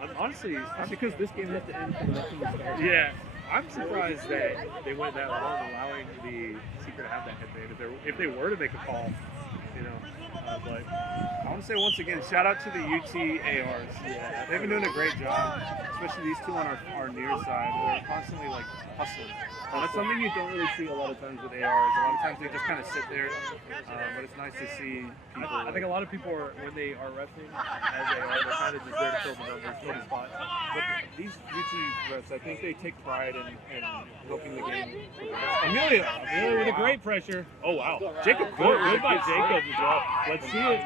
I'm honestly, That's because this game has to end from the start. yeah, I'm surprised that they went that long allowing the Secret to have that headband. If they were to make a call, you know, but I want to say once again, shout out to the UT ARs. yeah, They've been doing a great job, especially these two on our near side. They're constantly like hustling. That's something you don't really see a lot of times with ARs. A lot of times they just kind of sit there, but it's nice to see people. I think a lot of people are, when they are repping as they are, they're kind of just there to fill the numbers, fill the spot. But these UT refs, I think they take pride in helping the game. Amelia With a great pressure. Oh wow, Jacob good Court. by Jacob as well. Let's see it.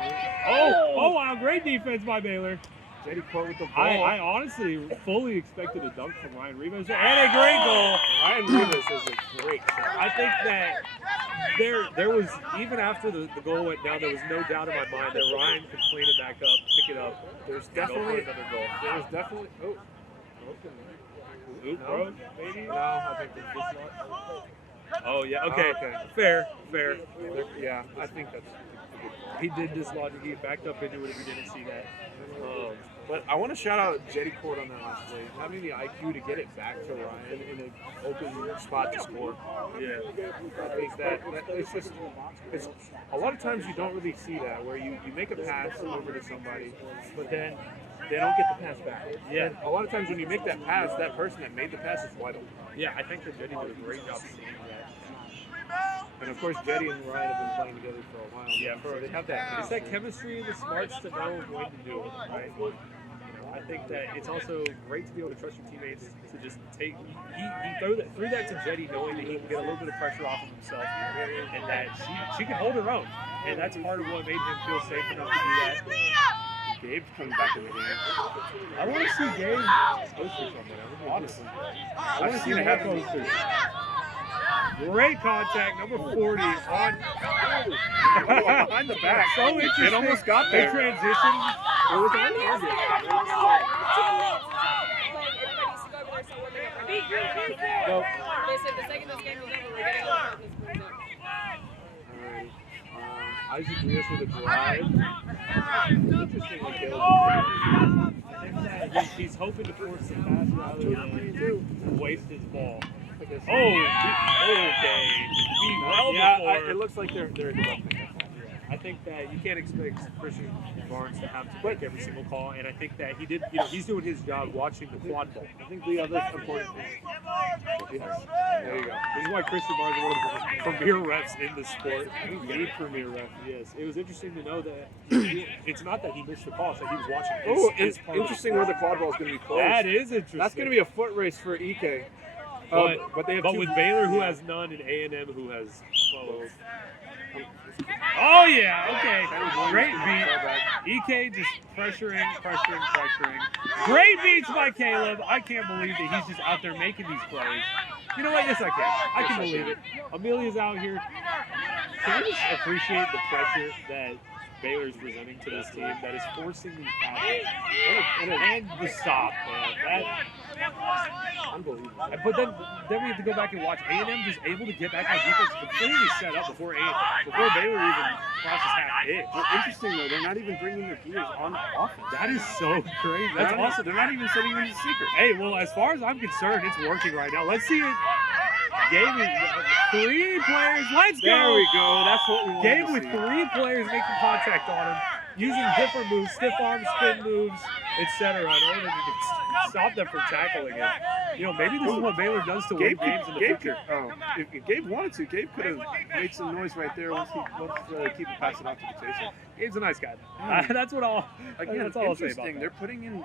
Oh wow, great defense by Baylor. JD Court with the ball. I honestly fully expected a dunk from Ryan Rivas and a great goal. Ryan Rivas is a great shot. I think that there was, even after the goal went down, there was no doubt in my mind that Ryan could clean it back up, pick it up. There's and go for definitely another goal. there was definitely Oop, No. bro, maybe? No, I think there's just not. Oh yeah, okay. Okay. Fair. Yeah, I think that's. He did dislodge it. He backed up into it if you didn't see that. But I want to shout out JD Court on that last play, having the IQ to get it back to Ryan in an open spot to score. Yeah. I think that it's just a lot of times you don't really see that where you make a pass over to somebody, but then they don't get the pass back. Yeah. And a lot of times when you make that pass, that person that made the pass is wide open. Yeah, I think that Jetty did a great job seeing that. And of course, Jetty and Ryan have been playing together for a while. Yeah, so they have that. It's that chemistry and the smarts to know when to do it, right? You know, I think that it's also great to be able to trust your teammates to just take. He threw that to Jetty, knowing that he can get a little bit of pressure off of himself, and that she can hold her own, and that's part of what made him feel safe enough to do that. Gabe's coming back in the game. I want to see Gabe post or something. Honestly, I want to see him have posters. Great contact, number 40 on behind the back. So interesting. It almost got They there. transitioned. It was on target. They said the second this game was over, we're getting off this window. Isaac Rios with a drive. Interesting what Caleb did. He's hoping to force the pass rather than waste his ball. Okay. Well Yeah, before. it looks like they're developing. I think that you can't expect Christian Barnes to have to make every single call, and I think that he did. You know, he's doing his job watching the quad ball. I think the other important thing. Yes. There you go. This is why Christian Barnes is one of the premier refs in the sport. The premier ref. Yes, it was interesting to know that it's not that he missed the call; it's that he was watching. Oh, his it's part of interesting the where sport. the quad ball is going to be closed. That is interesting. That's going to be a foot race for EK. But they have but two. with Baylor, who has none, and A&M, who has 12. Oh yeah, okay. Great beat. EK just pressuring. Great beats by Caleb. I can't believe that he's just out there making these plays. You know what? Yes, I can. I can believe it. Amelia's out here. Can we just appreciate the pressure that Baylor's presenting to this team that is forcing these passes? And the stop, man. Unbelievable. But then we have to go back and watch A&M just able to get back on defense completely set up before Baylor even crosses half pitch. Well, interesting though, they're not even bringing their gears on offense. That is so crazy. That's awesome. They're not even setting these secret. Hey, well, as far as I'm concerned, it's working right now. Let's see it. Gabe with 3 players. Let's go. There we go. That's what we want. Gabe with 3 players making contact on him, using different moves, stiff arm, spin moves, etc. in order to stop them from tackling him. You know, maybe this is what Baylor does to win games in the future. If Gabe wanted to, Gabe could have made some noise right there once keep passing off to the chaser. Gabe's a nice guy. That's what I'll. Again, that's all I'll say about interesting. that. They're putting in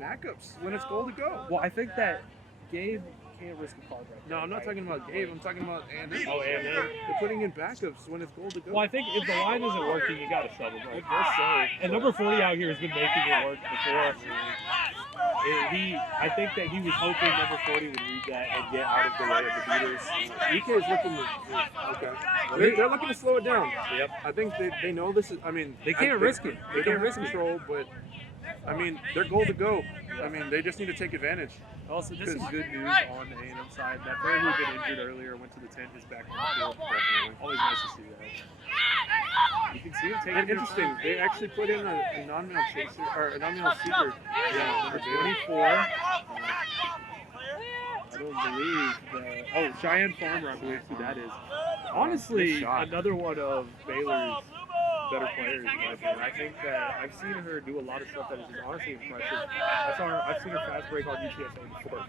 backups when it's goal to go. Well, I think that Gabe can't risk a card right No, I'm not talking about Gabe. I'm talking about A&M. Oh, A&M. They're putting in backups when it's goal to go. Well, I think if the line isn't working, you got to shove it. Right? I guess so. And number 40 out here has been making it work before. I think that he was hoping number 40 would read that and get out of the way of the beaters. EK is looking to, okay. They're looking to slow it down. Yep. I think they know this is, I mean. They can't risk it. They can't risk control, but, I mean, they're goal to go. I mean, they just need to take advantage. Also, just some good news on the A&M side. That player who had been injured earlier went to the tent is back on the field. Definitely. Always nice to see that. You can see him taking And interesting, they actually put in a non-mail chaser, or a non-mail seeker. Yeah, number 24. I don't believe that. Oh, Cheyenne Farmer, I believe who that is. Honestly, Good shot. another one of Baylor's better players, in my opinion. I think that I've seen her do a lot of stuff that is just honestly impressive. I've seen her fast break on UTSA before.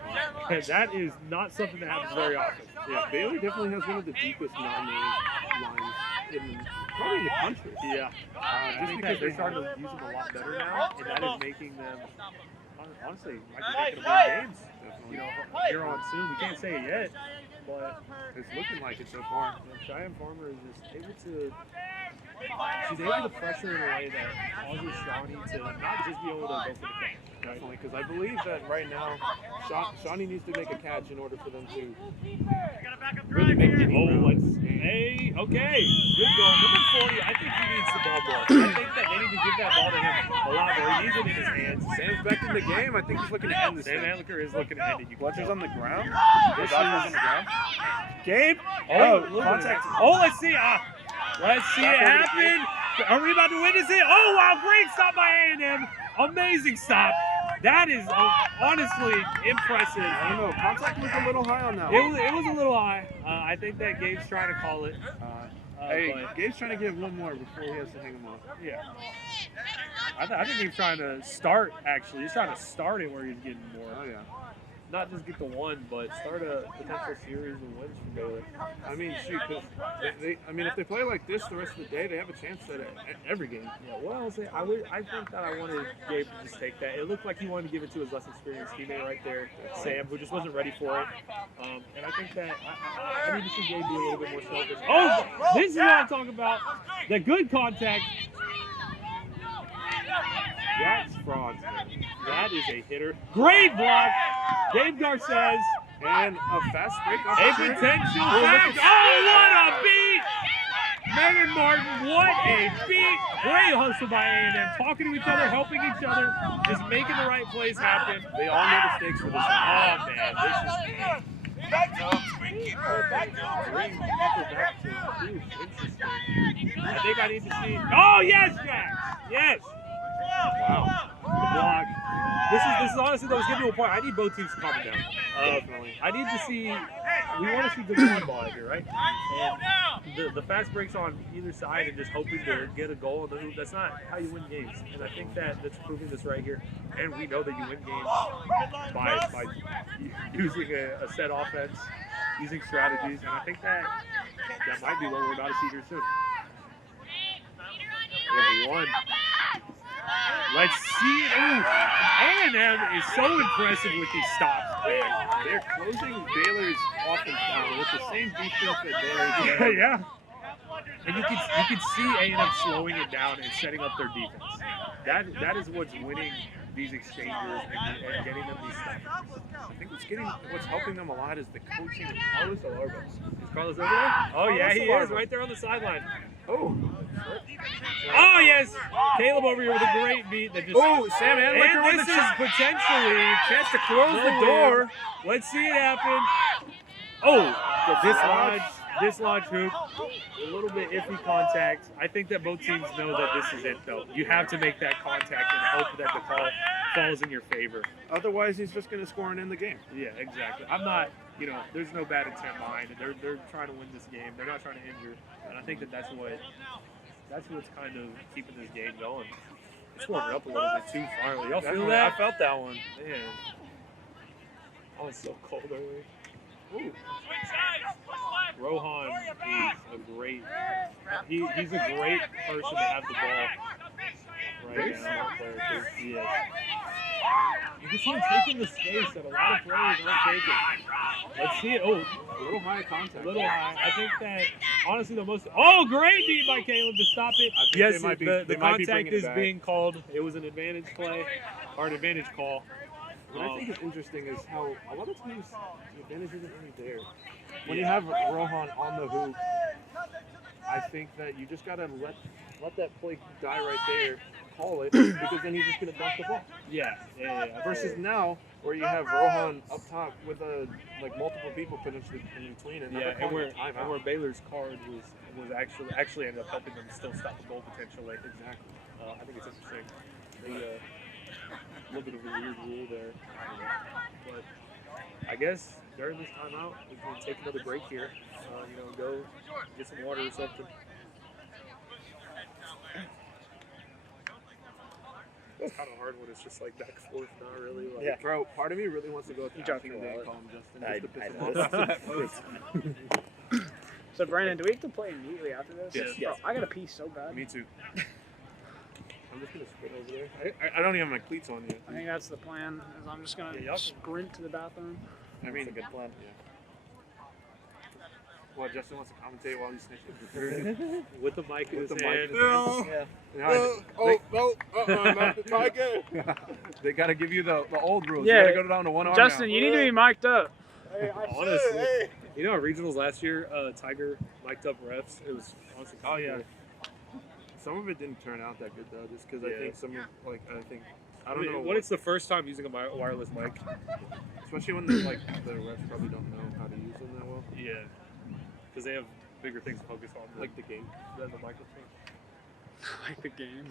And that is not something that happens very often. Yeah, Baylor definitely has one of the deepest non-mail lines probably in the country. Yeah. Just because they're starting to use them a lot better now, and that is making them, honestly, I think they can win games. You know, here on soon. We can't say it yet, but It's looking like it so far. Cheyenne Farmer is just able to. She's able to pressure in a way that causes Shawnee to not just be able to go for the catch. Definitely, because I believe that right now, Shawnee needs to make a catch in order for them to really make the Oh, let's. Hey, okay. Good goal. Number 40, I think he needs the ball more. I think that they need to give that ball to him a lot more. He needs it in his hands. Sam's back in the game. I think he's looking to end this Sam thing. Antliker is looking to end it. You can Fletcher's tell. on the ground. This Dodger's is- on the ground. Gabe? Oh, look at contact. it. Oh, let's see. Let's see it Back over to happen. Are we about to witness it? Oh, wow. Great stop by A&M. Amazing stop. That is honestly impressive. I don't know. Contact was a little high on that It one. was a little high. I think that Gabe's trying to call it. Hey, but- Gabe's trying to give one more before he has to hang him up. Yeah. I think he's trying to start, actually. He's trying to start it where he's getting more. Oh, yeah. Not just get the one, but start a potential series of wins for Baylor. I mean, shoot, because if they play like this the rest of the day, they have a chance at every game. Yeah, well, I think that I wanted Gabe to just take that. It looked like he wanted to give it to his less experienced teammate right there, Sam, who just wasn't ready for it. And I think that I need to see Gabe be a little bit more selfish. Oh, this is what I'm talking about. The good contact. That's fraud. That is a hitter. Great block. Gabe Garces. And a fast break A opportunity. potential fast. Oh, what a beat! Megan Martin, what a beat! Great hustle by A&M. Talking to each other, helping each other, just making the right plays happen. They all know the stakes for this one. Oh, man. This is I think I need to see. Oh, yes, Jack! Yes! Wow. The block. This is honestly, that was getting to a point. I need both teams to calm down. Definitely. I need to see. We want to see good quadball out here, right? And the fast breaks on either side and just hoping to get a goal in the hoop. That's not how you win games. And I think that's proving this right here. And we know that you win games by using a set offense, using strategies. And I think that might be what we're about to see here soon. We have one. Let's see it. Ooh, A&M is so impressive with these stops. Man, they're closing Baylor's offense down with the same defense that Baylor did. Yeah. And you can see A&M slowing it down and setting up their defense. That is what's winning these exchanges and getting them these stops. I think what's helping them a lot is the coaching of Carlos Alarbo. Is Carlos over there? Oh, yeah, he is right there on the sideline. Oh. Oh, yes. Caleb over here with a great beat that just. Oh, Sam Antliker And with this the is potentially chance to close the door. Let's see it happen. Oh, dislodge hoop. A little bit iffy contact. I think that both teams know that this is it, though. You have to make that contact and hope that the call falls in your favor. Otherwise, he's just going to score and end the game. Yeah, exactly. I'm not, there's no bad intent behind it. They're trying to win this game. They're not trying to injure. And I think that's what's kind of keeping this game going. It's warming up a little bit too finally. Y'all feel that? I felt that one. Man. Oh, it's so cold earlier. Ooh. Rohan is a great. He's a great person to have the ball right Very now. smart player, too. He is. just him taking the space that a lot of players aren't taking. Let's see it. Oh, A little high contact. a little high. I think that honestly the most. Oh, great beat by Caleb to stop it. I think Yes, they might be- the they might be contact bringing it is back. being called. It was an advantage play or an advantage call. What I think is interesting is how a lot of times the advantage isn't really there. When you have Rohan on the hoop, I think that you just gotta let that play die right there, call it, because then he's just gonna dunk the ball. Yeah. Versus now, where you have Rohan up top with like multiple people potentially in between, and Yeah, they're and where timeout. Baylor's card was actually ended up helping them still stop the goal potentially. Exactly. I think it's interesting. They, a little bit of a weird rule there, but I guess during this timeout we can take another break here. Go get some water or something. It's kind of hard when it's just like back and forth, not really. Like, Yeah. Bro, part of me really wants to go with You dropped King your Day and wallet. call him Justin I just to piss know. him off. So Brandon, do we have to play immediately after this? Yes. Bro, I gotta pee so bad. Me too. I'm just gonna sprint over there. I don't even have my cleats on yet. I think that's the plan. Is I'm just gonna Yeah, y'all can- sprint to the bathroom. I mean, That's a good plan. Yeah. Well, Justin wants to commentate while he's snitching. with the mic in With his the hand. mic. Yeah. They gotta give you the old rules. Yeah. You gotta go down to one arm Justin, now. you need to be mic'd up. Honestly, you know, at regionals last year, Tiger mic'd up refs. It was honestly. Oh yeah. Some of it didn't turn out that good though, just because Yeah. I think some of I don't know When it's the first time using a wireless mic. especially when the refs probably don't know how to use them that well. Yeah. Because they have bigger things to focus on, Like the game. than the microphone. Like the game.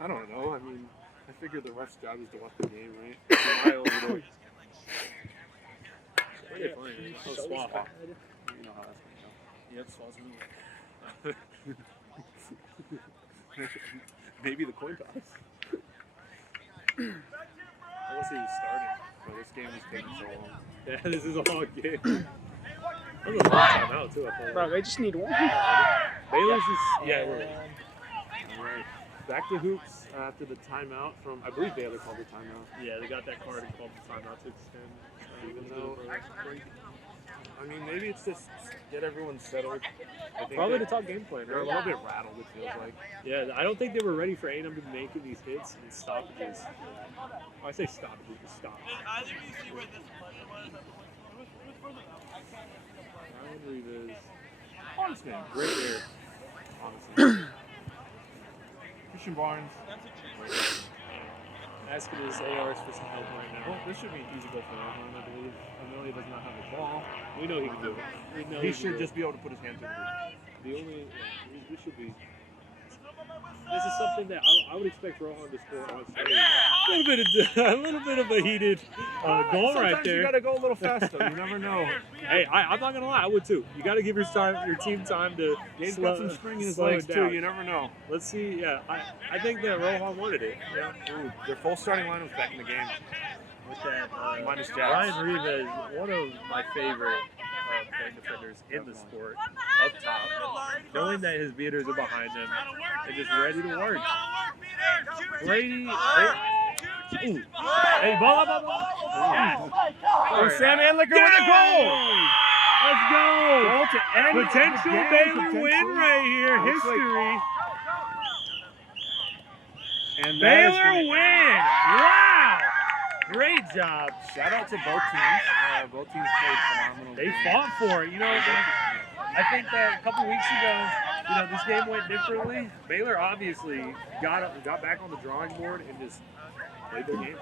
I don't know. I mean, I figure the ref's job is to watch the game, right? Smile over there. Pretty funny. Oh, So swap. bad. You know how that's gonna Yep, swap's go. Maybe the coin toss. I want to see who's starting. Bro, this game is taking so long. Yeah, this is a long game. That was a long time out, too, I thought. Bro, they just need one. Baylor's is, yeah, we're Alright. Back to hoops after the timeout from, I believe Baylor called the timeout. yeah, they got that card and called the timeout to extend. Even though, I mean, maybe it's just get everyone settled. I think Probably the that top game plan, they're a right? little bit rattled, it feels like. Yeah, I don't think they were ready for A&M to be making these hits and stoppages. Oh, I say stoppages, but stops. Ryan Reeves. Honest man, great there. Honestly. Christian Barnes. Asking his ARs for some help right now. Well, this should be an easy goal for Rohan, I believe. I know he does not have the ball. We know he can do it. We know He can should do just be able to put his hands in the hoop. it. The only, we should be. This is something that I would expect Rohan to score on stage. A little bit of a heated goal Sometimes right there. you gotta go a little faster. You never know. Hey, I'm not gonna lie, I would too. You got to give your team time to He's slow, got some spring in his slow legs it too. down. You never know. Let's see. Yeah, I think that Rohan wanted it. Yeah. Ooh, their full starting line was back in the game. With that, Minus Jax. Ryan Reeves is one of my favorite point defenders in the sport. Up top, knowing that his beaters are behind him and just ready to work. Brady. Ooh. Hey, ball. Oh, Sam Anlicker with a goal. Let's go. Goal to end the Potential game, Baylor potential. win right here. Looks like- History. And that is Baylor gonna- win. Wow. Great job. Shout out to both teams. Both teams played phenomenal. They games. fought for it. You know, I think that a couple weeks ago, this game went differently. Baylor obviously got back on the drawing board and just played their game.